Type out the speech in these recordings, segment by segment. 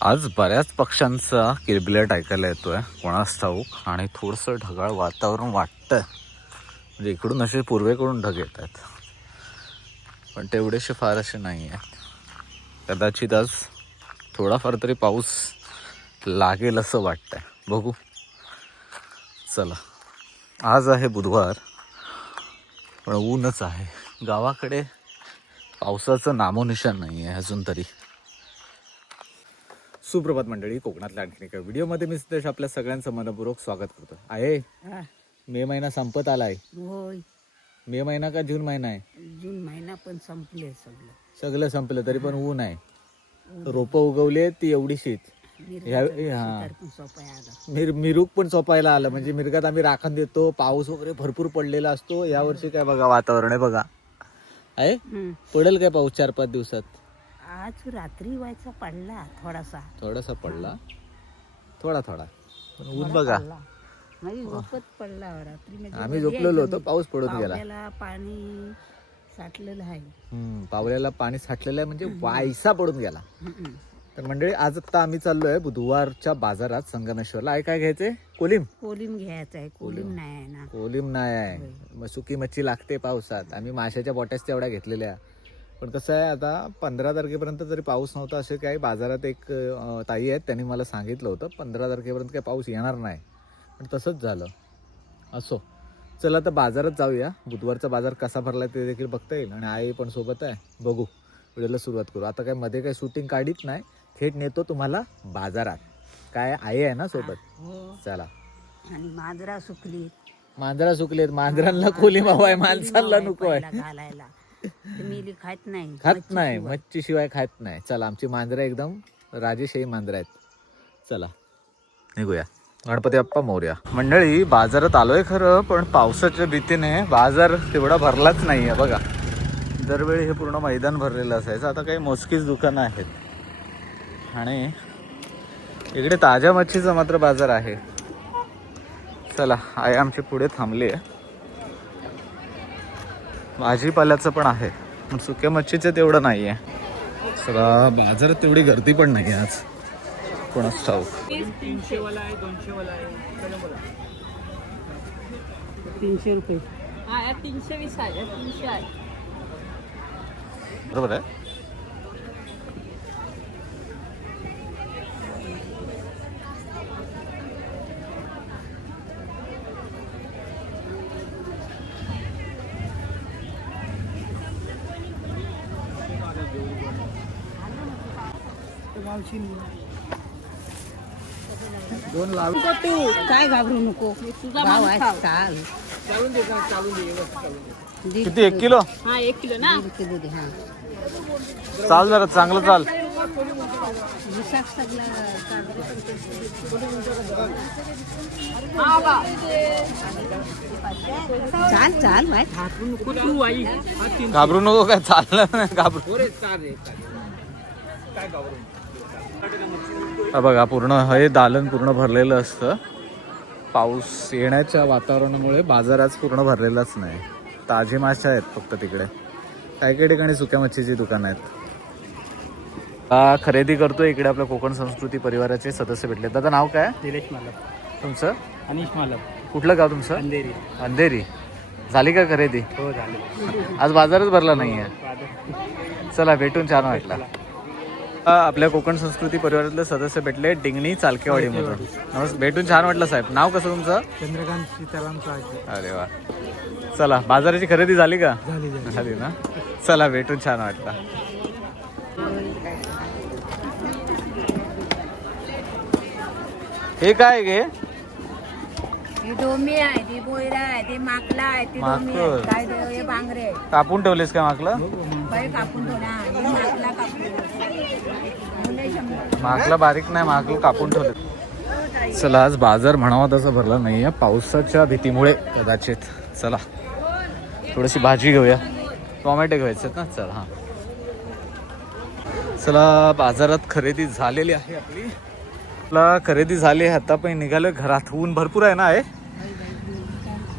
आज बऱ्याच पक्ष्यांचा किलबिलाट ऐकायला येतोय, कोणास ठाऊक. आणि थोडंसं ढगाळ वातावरण वाटतंय, म्हणजे इकडून असे पूर्वेकडून ढग येत आहेत, पण तेवढेसे फार असे नाही आहेत. कदाचित आज थोडाफार तरी पाऊस लागेल असं वाटतंय, बघू. चला, आज आहे बुधवार, पण ऊनच आहे. गावाकडे पावसाचं नामोनिशाण नाही आहे अजून तरी. सुप्रभात मंडळी, कोकणातल्या आणखीन एका व्हिडिओमध्ये मी सिद्धेश आपल्या सगळ्यांचं मनपूर्वक स्वागत करतो. आहे मे महिना संपत आलाय. होय, मे महिना का जून महिना आहे? जून महिना पण संपले सगळं. सगळं संपलं तरी पण ऊन आहे. रोपं उगवले ती एवढीशीच. मिरूक पण सोपायला आलं, म्हणजे मिरगात आम्ही राखण देतो. पाऊस वगैरे भरपूर पडलेला असतो. यावर्षी काय बघा वातावरण आहे, बघा आहे. पडेल काय पाऊस 4-5 दिवसात? आज रात्री व्हायचा पडला, थोडासा पडला, थोडा पण ऊन बघा. म्हणजे झोपत पडला रात्री, म्हणजे आम्ही झोपलेलो होतो, पाऊस पडून गेला. पावल्याला पाणी साठलेलं आहे. पावल्याला पाणी साठलेलं आहे, म्हणजे वायसा पडून गेला. तर मंडळी, आज आता आम्ही चाललोय बुधवारच्या बाजारात संगमेश्वरला. काय घ्यायचंय? कोलिम घ्यायचं आहे. कोलिम नाही आहे ना. कोलिम नाही आहे, मग सुकी मच्छी लागते पावसात. आम्ही माशाच्या बोट्याच तेवढ्या घेतलेल्या, पण कसं आहे आता 15 तारखेपर्यंत जरी पाऊस नव्हता असे काही बाजारात एक ताई आहेत, त्यांनी मला सांगितलं होतं 15 तारखेपर्यंत काही पाऊस येणार नाही, पण तसंच झालं. असो, चला तर बाजारात जाऊया. बुधवारचा बाजार कसा भरला ते देखील बघता येईल, आणि आई पण सोबत आहे. बघू, व्हिडिओला सुरुवात करू. आता काय मध्ये काही शूटिंग काढीत नाही, थेट नेतो तुम्हाला बाजारात. काय आई आहे ना सोबत. चला. आणि मांजरा सुकलेत. मांजरांना कोलिम हवाय, माणसांना नको आहे. घालायला मिली खात नाही, मच्छी शिवाय खात नाही. चला, आमची मांजरं एकदम राजेशाही मांजरं आहेत. चला निघूया. गणपती बाप्पा मोरया. मंडळी, बाजारात आलोय खरं, पण पावसाच्या भीतीने बाजार तेवढा भरलाच नाहीये. बघा, दरवेळी हे पूर्ण मैदान भरलेलं असायचं. आता काही मोजकीच दुकानं आहेत, आणि इकडे ताज्या मच्छीचा मात्र बाजार आहे. चला, आई आमची पुढे थांबली आहे. भाजीपाल्याचं पण आहे, पण सुक्या मच्छीचं तेवढं नाही आहे. चला, बाजारात तेवढी गर्दी पण नाही आज, कोणाच ठाऊक. 300 वाला आहे, 200 वाला आहे. 300 रुपये. हा, 320 आहे, 300 आहे. बरोबर आहे. दोन लाव. तू काय घाबरू नको, भाव आहे. चाल, चालून दे, चालून दे. किती? 1 किलो? हा, 1 किलो ना. 1 किलो दे. हा, चाल जरा, चांगलं चाल. चाल चाल भाई, तू आई. घाबरू नको. काय चाललं नाही, घाबरू. काय घाबरू? बघा, पूर्ण हे दालन पूर्ण भरलेलं असतं. पाऊस येण्याच्या वातावरणामुळे बाजार आज पूर्ण भरलेलाच नाही. ताजी मासे आहेत फक्त तिकडे. काही काही ठिकाणी सुक्या मच्छीची दुकानं आहेत. खरेदी करतोय इकडे आपल्या कोकण संस्कृती परिवाराचे सदस्य भेटले. दादा, नाव काय? निलेश मालक. तुमचं? अनिश मालक. कुठलं गाव तुमचं? अंधेरी. अंधेरी. झाली का खरेदी? हो, झाले. आज बाजारच भरला नाहीये. चला, भेटून छान वाटलं. आपल्या कोकण संस्कृती परिवारातले सदस्य भेटले, डिंगणी चालकेवाडीमधून. भेटून छान वाटलं साहेब. नाव कसं तुमचं? चंद्रकांत सीताराम. अरे वा. चला, बाजाराची खरेदी झाली का? झाली ना. चला, भेटून छान वाटलं. हे काय गे? ती डोमी आहे, ती बोयरा आहे, ती माकला आहे, ती डोमी आहे. काय हे बांगरे कापून ठेवलेस का माकलं? बाई कापून ठेवला. हे माकला कापून. माकला बारीक नाही, माकलं कापून ठेवले. चला, आज बाजार म्हणावा तसा भरला नाहीये, पावसाच्या भीतीमुळे कदाचित. चला, थोडीशी भाजी घेऊया. टोमॅटो घ्यायचे ना. चला, हा. चला, बाजारात खरेदी झालेली आहे आपली. खरेदी झाली आहे, आता पण निघालोय घरात. ऊन भरपूर आहे ना आहे,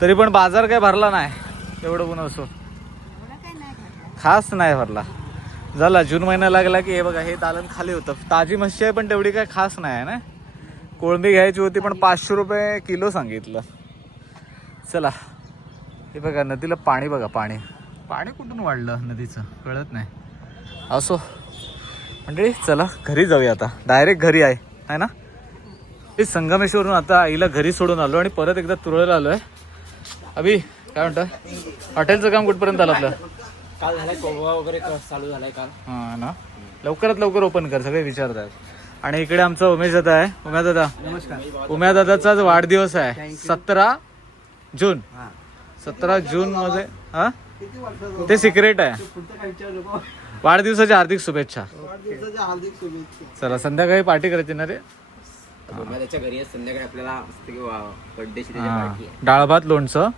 तरी पण बाजार काय भरला नाही. एवढं ऊन असो खास नाही भरला. झाला जून महिना लागला की हे बघा हे दालन खाली होतं. ताजी मच्छी आहे पण तेवढी काय खास नाही आहे ना. कोळंबी घ्यायची होती पण 500 रुपये किलो सांगितलं. चला हे बघा नदीला पाणी बघा, पाणी पाणी कुठून वाढलं नदीचं कळत नाही. असो म्हणजे चला घरी जाऊया आता. डायरेक्ट घरी आहे ना. हे संगमेश्वरून आता आईला घरी सोडून आलो आणि परत एकदा तुरळला आलो आहे. अभि काय म्हणतं, हॉटेलचं काम कुठपर्यंत आलं आपलं? काल झालाय कोळवा वगैरे चालू झालाय काल. हां ना, लवकरात लवकर ओपन कर, सगळे विचारतात. आणि इकडे आमचा उमेश दादा आहे. उम्या दादा नमस्कार. उम्या दादाचाच वाढदिवस आहे 17 जून. 17 जून मध्ये हा ते सिक्रेट आहे. वाढदिवसाच्या हार्दिक शुभेच्छा. चला संध्याकाळी पार्टी करायची ना रे. त्याच्या घरी संध्याकाळी आपल्याला बर्थडेची डाळ भात लोणचं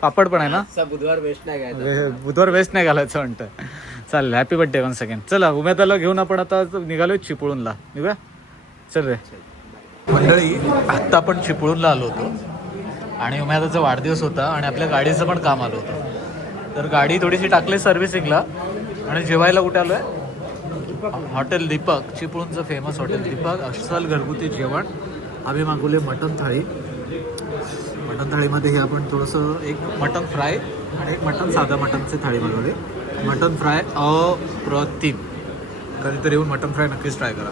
पापड पण आहे ना. बुधवार वेस्ट नाही घ्यायचा, बुधवार वेस्ट नाही घालायचं म्हणतं. चालेल, हॅपी बर्थडे वन सेकंड. चला उम्यादाला घेऊन आपण आता निघालोय चिपळूणला. निघूया चल रे. मंडळी आत्ता आपण चिपळूणला आलो होतो आणि उम्यादाचा वाढदिवस होता आणि आपल्या गाडीचं पण काम आलं होतं. तर गाडी थोडीशी टाकली सर्व्हिसिंगला आणि जेवायला कुठे आलो आहे? हॉटेल दीपक, चिपळूणचं फेमस हॉटेल दीपक. अस्सल घरगुती जेवण. आम्ही मागवले मटन थाळी. मटन थाळीमध्ये हे आपण थोडंसं एक मटन फ्राय आणि एक मटन साधा मटनची थाळी मागवली. मटन फ्राय अप्रतिम. कधीतरी येऊन मटन फ्राय नक्कीच ट्राय करा.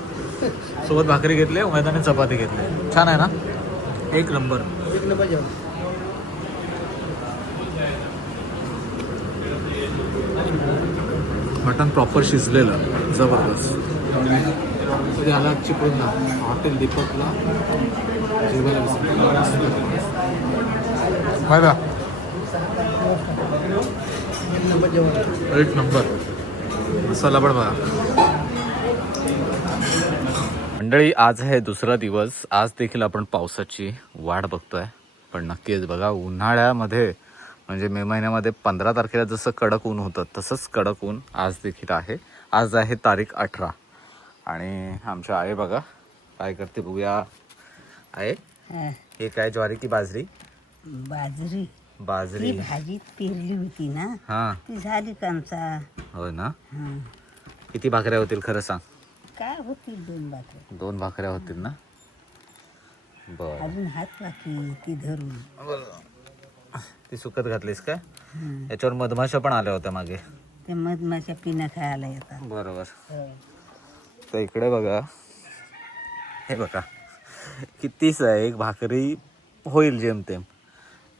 सोबत भाकरी घेतली, उमेदाने चपाती घेतली. छान आहे ना, एक नंबर. मटन प्रॉपर शिजलेलं जबरदस्त. कधी आला चिपळूणला हॉटेल दीपकला जेवायला बघा, एक नंबर. मसाला पण बघा. मंडळी आज आहे दुसरा दिवस. आज देखील आपण पावसाची वाट बघतोय. पण नक्कीच बघा, उन्हाळ्यामध्ये म्हणजे मे महिन्यामध्ये 15 तारखेला जसं कडक ऊन होतं तसंच कडक ऊन आज देखील आहे. आज आहे तारीख 18 आणि आमच्या आहे बघा काय करते बघूया. आहे हे काय, ज्वारी की बाजरी? बाजरी. बाजरी. भाजी पेरली होती ना, हा ती झाली कामचा. होय ना. किती भाकऱ्या होतील खरं सांग? काय होतील 2 भाकऱ्या. 2 भाकऱ्या होतील ना. बर, अजून हात बाकी ती धरून. ती सुकत घातलीस काय? याच्यावर मधमाशा पण आल्या होत्या मागे. ते मधमाशा पिण्या खायला येतात. बरोबर. तर इकडे बघा, हे बघा कितीच आहे. एक भाकरी होईल जेमतेम.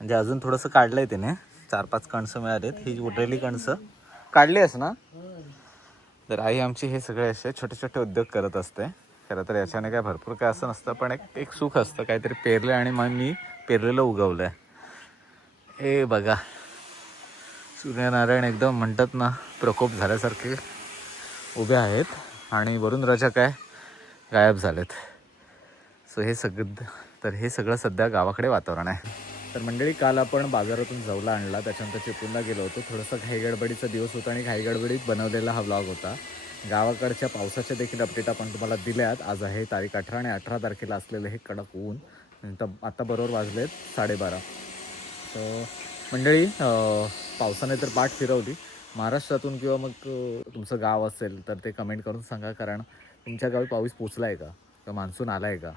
म्हणजे अजून थोडंसं काढलंय त्याने. 4-5 कणसं मिळालेत. ही उरलेली कणसं काढली आहेस ना. तर आई आमची हे सगळे असे छोटे छोटे उद्योग करत असते. खरं तर याच्याने काय भरपूर काय असं नसतं, पण एक सुख असतं. काहीतरी पेरलं आणि मग मी पेरलेलं उगवलं आहे. हे बघा सूर्यनारायण एकदम म्हणतात ना प्रकोप झाल्यासारखे उभे आहेत आणि वरून राजा काय गायब झालेत. सो हे सगळं सध्या गावाकडे वातावरण आहे. तर मंडळी काल आपण बाजारातून जवला आणला, त्याच्यानंतर चिपळूणला गेलो होतो. थोडंसं घाईगडबडीचा दिवस होता आणि घाईगडबडीत बनवलेला हा व्लॉग होता. गावाकडच्या पावसाच्या देखील अपडेट आपण तुम्हाला दिल्यात. आज आहे तारीख 18 आणि 18 तारखेला असलेलं हे कडक ऊन. आता बरोबर वाजलेत 12:30. सो मंडळी पावसाने तर पाठ फिरवली. महाराष्ट्रातून किंवा मग तुमचं गाव असेल तर ते कमेंट करून सांगा. कारण तुमच्या गावी पाऊस पोचला आहे का, किंवा मान्सून आला आहे का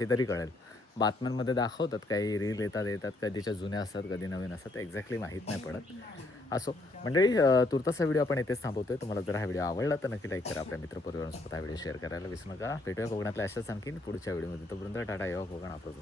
हे तरी कळेल. बातम्यांमध्ये दाखवतात, काही रील येतात कधीच्या जुन्या असतात कधी नवीन असतात, एक्झॅक्टली माहीत नाही पडत. असो मंडळी, तुर्तासा व्हिडिओ आपण इथेच थांबवतोय. तुम्हाला जर हा व्हिडिओ आवडला तर नक्की लाईक करा. आपल्या मित्रपरिवारांसोबत हा व्हिडिओ शेअर करायला विसरू नका. भेटूया कोकणातल्या अशाच आणखीन पुढच्या व्हिडिओमध्ये. तोपर्यंत टाटा, येवा कोकण आपलं.